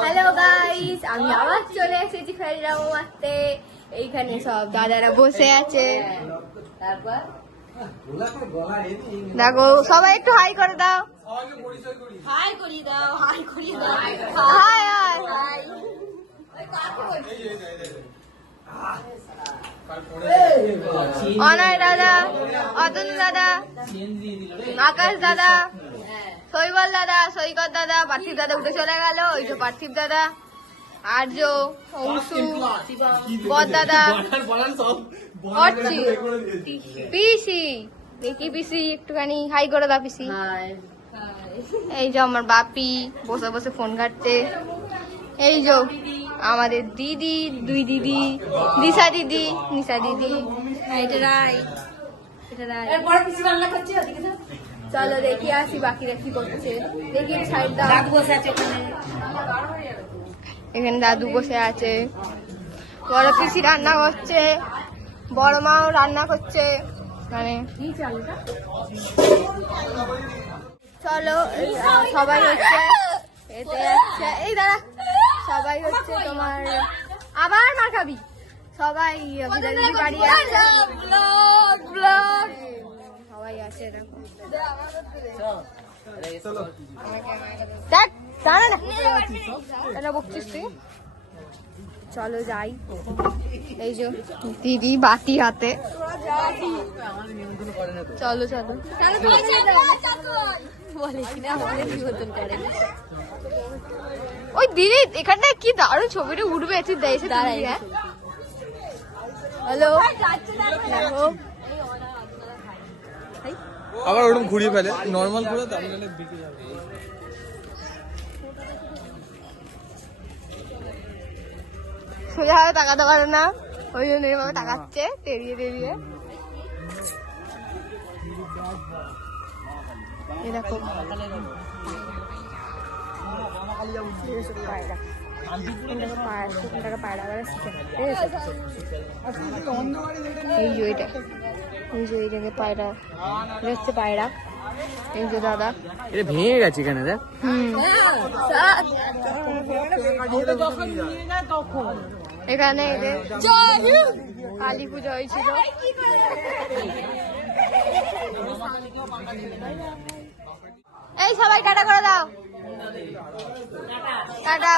Hello guys, আমি আবার চলে এসেছি ফেরিরাম মারতে। এইখানে সব দাদারা বসে আছে। দেখো সবাই একটু হাই করে দাও। হাই করিয়ে দাও, হাই করিয়ে দাও, হাই হাই। অনয় দাদা, অতনু দাদা, আকাশ দাদা, শৈবল দাদা, সৈকত দাদা, পার্থিব দাদা উঠে চলে গেল। ওই যে পার্থিব দাদা, আর্য, অংশু, বদ দাদা, পিসি। দেখি পিসি একটুখানি হাই করে দাও পিসি। এই যে আমার বাপি বসে বসে ফোন ঘাটতে। এই যে আমাদের দিদি, দুই দিদি, দিশা দিদি, নিশা দিদি, এটা রাই, এটা রাই। চলো দেখি আসি বাকিরা কি করছে। দেখি সাইড দাদু বসে আছে এখানে, দাদু বসে আছে। বড় পিসি রান্না করছে, বড় মাও রান্না করছে। মানে চলো সবাই হচ্ছে এতে যাচ্ছে। এই দাঁড়া, সবাই হচ্ছে তোমার আবার মাখাবি। সবাই বাড়ি আছে, সবাই আছে। বকছিস তুই? চলো যাই। এই যে দিদি বাটি হাতে। চলো চলো, ওই দিদি এখানটায় কি দারুণ ছবিটা উঠবে। এসে দাঁড়াই। হ্যালো, আবার ওরকম ঘুরিয়ে ফেলে নর্মাল করে সোজা হাতে তাকাতে পারে না, ওই জন্য এইভাবে তাকাচ্ছে তেড়িয়ে তেড়িয়ে। এরকম এই যে এটা, এই যে এইটাকে পায়রা হচ্ছে পায়রা। এই যে দাদা, এটা ভেঙে গেছে এখানে দেখ। এখানে কালী পুজো হয়েছিল। এই সবাই টাটা করে দাও, টাটা।